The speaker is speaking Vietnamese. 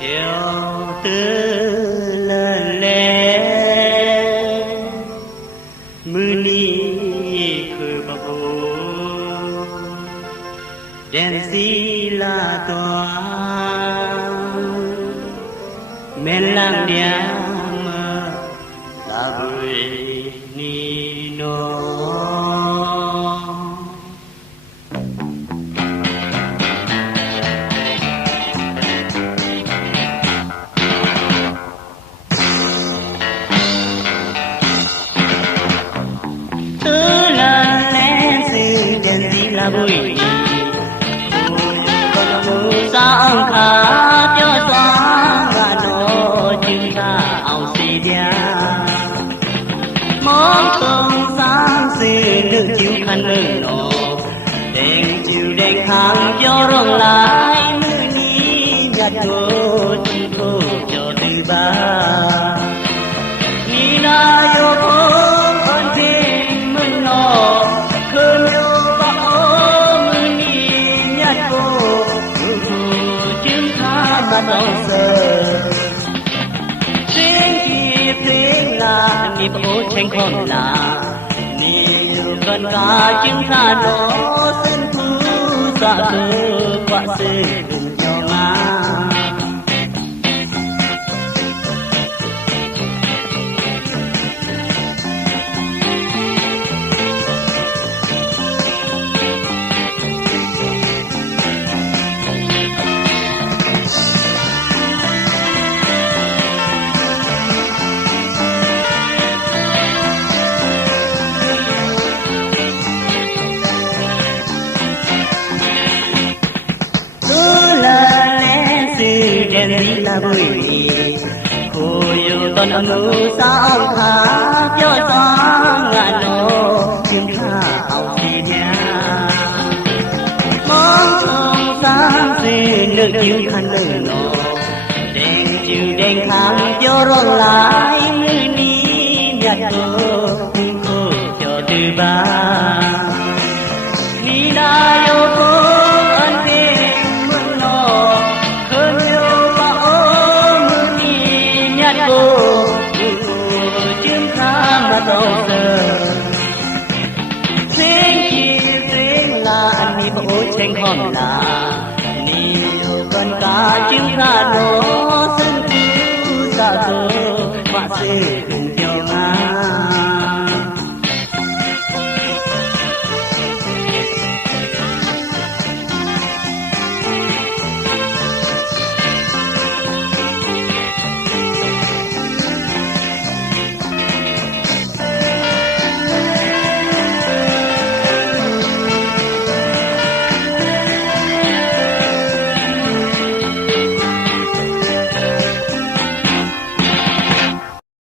chiều tư lần lẽ mưa ni khơi bạc đèn xi là tòa men lang dia mơ là bụi ni no ဘူးဤသာအခါပြောသွားကတော့ကျူသာအောင်စီပြမောင်ကုံသာစေလို့ကျူခံလို့တော့တဲ့ကျူတဲ့ခါပြောတော့လိုက်မင်းနီးမြတ်တို့ဒီကိုပြောသေးပါ ni bố tranh con là ni yêu con ca chim tha nó xin thu dạ cơ quả sự cùng nhau mà လာဘူးရီကိုယူတော့အမှုစောင်းခါပြောသွားငါတော့ခင်ဗျာအောင်စီညာမောင်းဆောင်သာစေနှုတ်ယူခံလို့တော့ဒင်းကျူဒင်းခါပြောတော့လိုက်မင်းနီးမြတ်ကိုကိုကြော်တူပါ over Sing chi sing la ni bo oi sing hon la ni con ta chim ra nó sân cứu mà sẽ cùng nhau